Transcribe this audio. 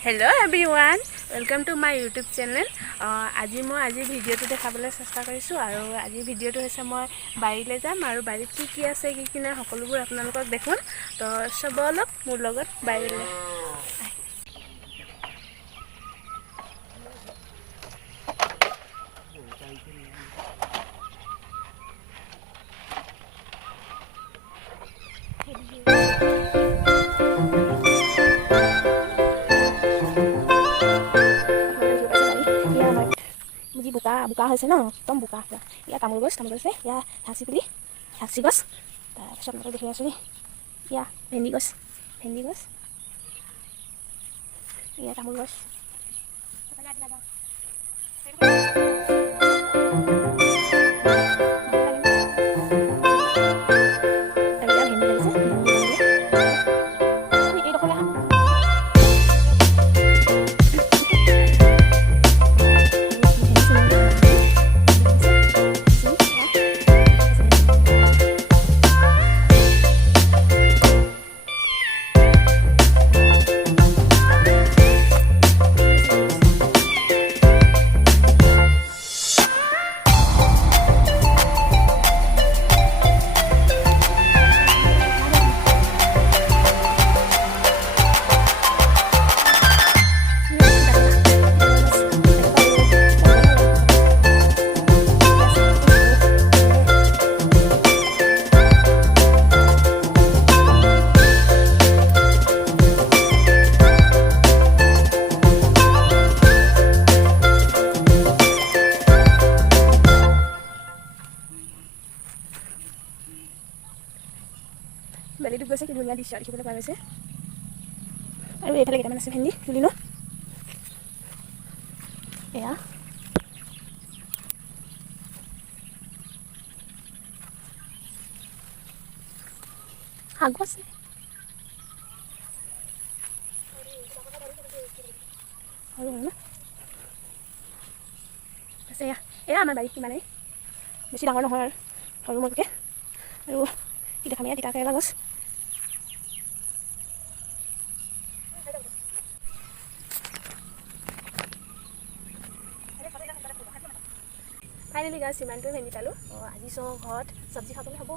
Hello everyone, welcome to my YouTube channel. আজি ভিডিঅ'টো দেখাবলৈ চেষ্টা কৰিছোঁ আৰু আজি ভিডিঅ'টো হৈছে মই বাৰীলৈ যাম আৰু বাৰীত কি আছে কি নাই সকলোবোৰ আপোনালোকক দেখুৱাম। তো চব অলপ মোৰ লগত বাৰীলৈ। বুজি বোকা হৈছে ন, একদম বোকা। ইয়াত তামোল গছ আছে, ইয়াত ধাচি গছ, তাৰপিছত মই দেখি আছোঁ ইয়াত ভেন্দি গছ, ইয়াত তামোল গছ। বেলিটো গৈছে, কি ধুনীয়া দৃশ্য দেখিবলৈ পোৱা গৈছে। আৰু এইফালে কেইটামান আছে ভেন্দি তুলি লওঁ। এয়া শাকো আছে। এয়া আমাৰ বাৰীত মানে বেছি ডাঙৰ নহয় আৰু সৰু মৰুকৈ। আৰু কি দেখাম, এয়া তিতা কেৰেলা গছ। ফাইনেলি গাছ ইমানটোৱে ভেন্দি পালোঁ। আজি ঘৰত চব্জি খাবলৈ হ'ব।